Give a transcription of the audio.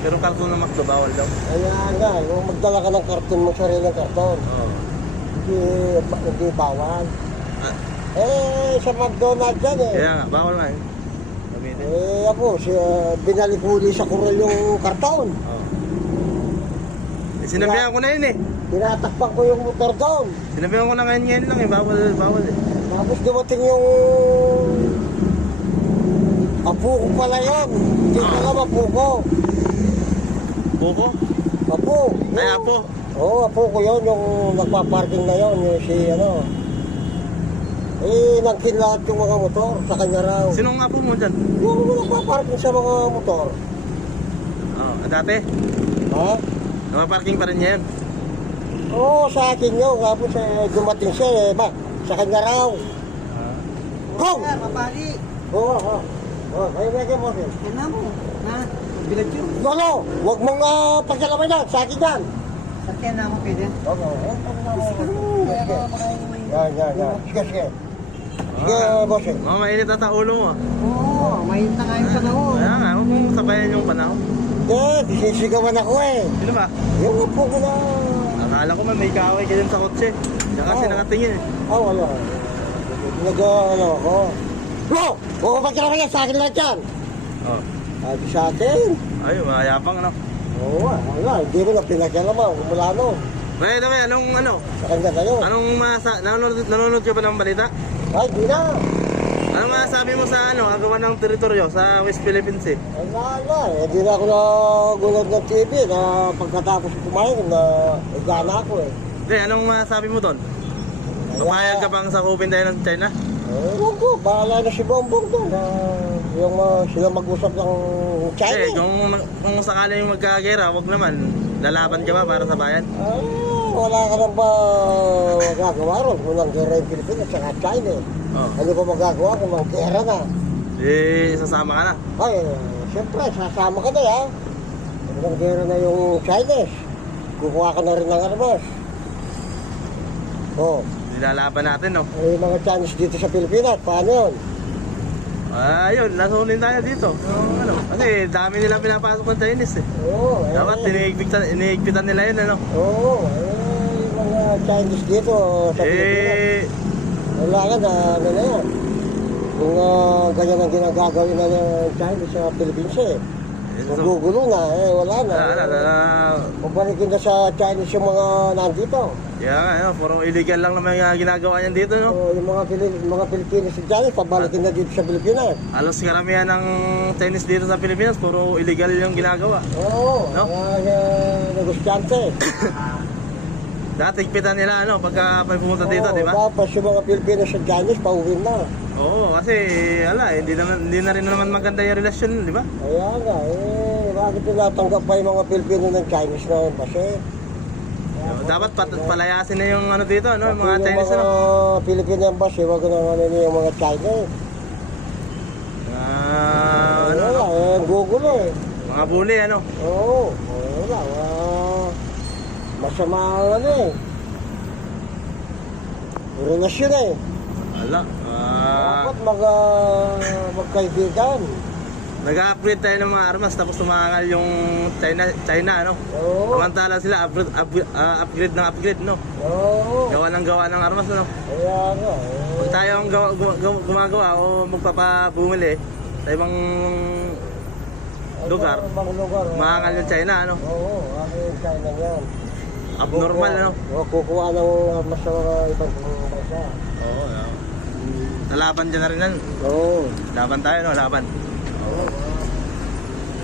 Pero karton na McDo, bawal daw. Kaya nga, yung magdala ka ng karton mo, sariling karton. Oo. Hindi bawal. Ah, Sa McDonald's yan eh. kaya nga, bawal nga eh. Gamitin. Ako, binalik huli sa kural yung karton. Oo. Sinabihan ko na yun eh. Tinatakpan ko yung motor doon. Sinabihan ko na ngayon lang eh. Bawal eh. Tapos dumating yung apo ko pala yun. Hindi ko alam apo ko. Buko? Apo. Ay, apo. Oo, apo ko yun. Yung nagpa-parking na yun. Yung si ano. Nagkin lahat yung mga motor sa kanya raw. Sinong apo mo dyan? Yung nagpa-parking sa mga motor. Oo. Dati? Ha? Nakaparking pa rin niya yun. Oo, sa akin yun. Tapos dumating siya sa kanya raw. Go! Mapali. Oo. Kayo mo siya. Kaya mo. Na, bilag yun. No. Huwag mong pagkalamay na. Sa akin yan. Sa kaya na ako pwede. Oo. Yan. Sige. Sige, bossing. Mainit ata ulo mo. Oo, mahint na nga yung panahon. Kaya nga, huwag mong sabayan yung panahon. Sisigawan ako eh. Sino ba? Yung upo ko na. Akala ko man may kaaway ka dyan sa kotse. Diyan kasi nakatingin eh. Wala. Nag-ano ako. No! Huwag mo pagkalamay yan. Sa akin lahat yan. Oo. Sabi sa akin. Ay, mayabang ano. Oo, wala. Hindi ko na pinagkalaman. Kumula no. May anong Sa kanya kayo. Anong nanonood ka ba ng balita? Ay, di na. Anong masasabi mo sa agawan ng teritoryo sa West Philippines eh? Wala. Di na ako nagulat ng TV na pagkatapos kumain na gana ako eh. Hindi, anong masasabi mo doon? Papayag ka bang sakupin tayo ng China? Ewan ko, bahala na si Bongbong doon. Yung sila mag-usap ng China. Eh, kung sakali yung magkagera, wag naman. Lalaban ka ba para sa bayan? Wala ka nang ba magagawa ron? Unang gera yung Pilipinas at China eh. Oh. Ano ba magagawa kung mga gera na? Eh, sasama ka na. Ay, siyempre, sasama ka na ya. Unang gera na yung Chinese. Kukuha ka na rin ng armas. Oh. Nilalaban natin, no? Yung mga Chinese dito sa Pilipinas, paano yun? Ayun, nasunin tayo dito. Kasi dami nila pinapasok ng Chinese eh. Oo. Dapat iniigpitan nila yun, ano? Oo. Yung mga Chinese dito sa Pilipinas. Wala ka na, ano na yan. Kung ganyan ang ginagagawin na ng Chinese sa Pilipinas eh. Kung gugulo na, wala na. Pabalikin na sa Chinese yung mga nandito. Kaya nga, puro illegal lang naman yung ginagawa niyan dito, no? Yung mga Pilipinas sa Chinese, pabalikin na dito sa Pilipinas. Halos karamihan ng Chinese dito sa Pilipinas, puro illegal yung ginagawa. Oo, no? Mga negosyante. Dati higpitan nila, pagka may pumunta dito, di ba? Tapos yung mga Pilipinas sa Chinese, pauwi na. Oo, kasi, hindi na rin naman maganda yung relasyon, di ba? Kaya nga, bakit tinatanggap pa yung mga Pilipino ng Chinese na kasi? Dapat palayasin na yung dito, yung mga Chinese, Yung mga Pilipino embassy, wag na yung mga Chinese. Gugulo eh. Mga bully, Oo, wala. Masama eh. Relasyon eh. Wala. Dapat magkaibigan. Nag-upgrade tayo ng mga armas tapos tumangal yung China, Oo. Samantala sila upgrade ng upgrade, Oo. Gawa ng armas, Kaya nga Pag tayo ang gumagawa o magpapabumili sa ibang lugar, maangal yung China, Oo, yung China yan. Abnormal, Kukuha ng mas sa mga ibang bansa. Oo, Nalaban dyan na rin yan. Oo. Laban tayo, laban. Oo.